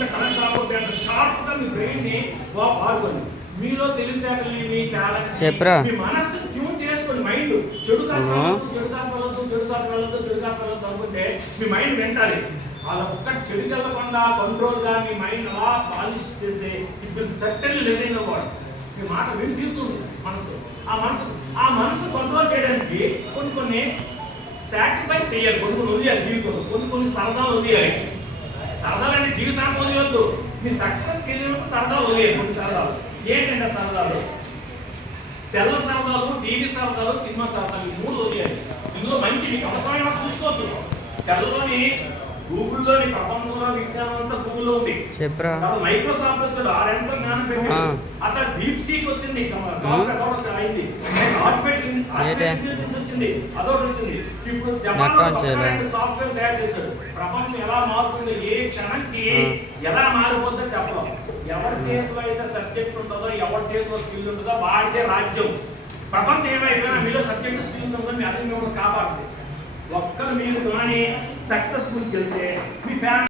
ఉంటే current shock అవుతుంది అంటే షార్ప్గా మీ బ్రెయిన్ని వాడుకోండి. మీలో తెలివితేటల్ని మీ టాలెంట్ మీ మనస్సు ట్యూన్ చేసుకోండి. మైండ్ చెడు కాసు అనుకుంటే మీ మైండ్ వింటాలి. అలా ఒక్కటి చెడుకి వెళ్ళకుండా కంట్రోల్గా మీ మైండ్ అలా పాలిష్ చేస్తే it will certainly listen your voice. మీ మాట విని తీరుతుంది మనసు. ఆ మనసు కంట్రోల్ చేయడానికి కొన్ని సాక్రిఫైస్ చేయాలి. కొన్ని వదిలేయాలి జీవితంలో. కొన్ని సరదాలు వదిలేయాలి. సరదాలంటే జీవితాన్ని వదిలేయొద్దు. మీ సక్సెస్కి వెళ్ళినప్పుడు సరదాలు వదిలేయాలి. కొన్ని సరదాలు ఏంటంటే సరదాలు సెల్ సరదాలు, టీవీ సరదాలు, సినిమా సరదాలు, ఈ 3 వదిలేయాలి. ఇందులో మంచి మీకు అవసరమైన చూసుకోవచ్చు. సెల్లోని గూగుల్లోని ప్రపంచంలో విజ్ఞానం అంతా గూగుల్లో ఉంది. మైక్రోసాఫ్ట్ వచ్చాడు, ఆడంతా జ్ఞానం పెట్టాడు. అతను డీప్ సీక్ వచ్చింది, సాఫ్ట్వేర్ అయింది, ఆర్టిఫిషియల్ వచ్చింది, అదొకటి వచ్చింది. ఇప్పుడు జపాన్ సాఫ్ట్వేర్ తయారు చేశాడు. ప్రపంచం ఎలా మారుతుందో, ఏ క్షణంకి ఎలా మారిపోద్దో చెప్పడం. ఎవరి చేతిలో అయితే సబ్జెక్ట్ ఉంటుందో, ఎవరి చేతిలో స్కిల్ ఉంటుందో వాడితే రాజ్యం. ప్రపంచం ఏమైపోయినా మీలో సబ్జెక్ట్ స్కిల్ ఉంటుందో మీ అది మిమ్మల్ని కాపాడుతుంది. ఒక్కరు మీరు కానీ సక్సెస్ఫుల్కి వెళ్తే మీ ఫ్యామిలీ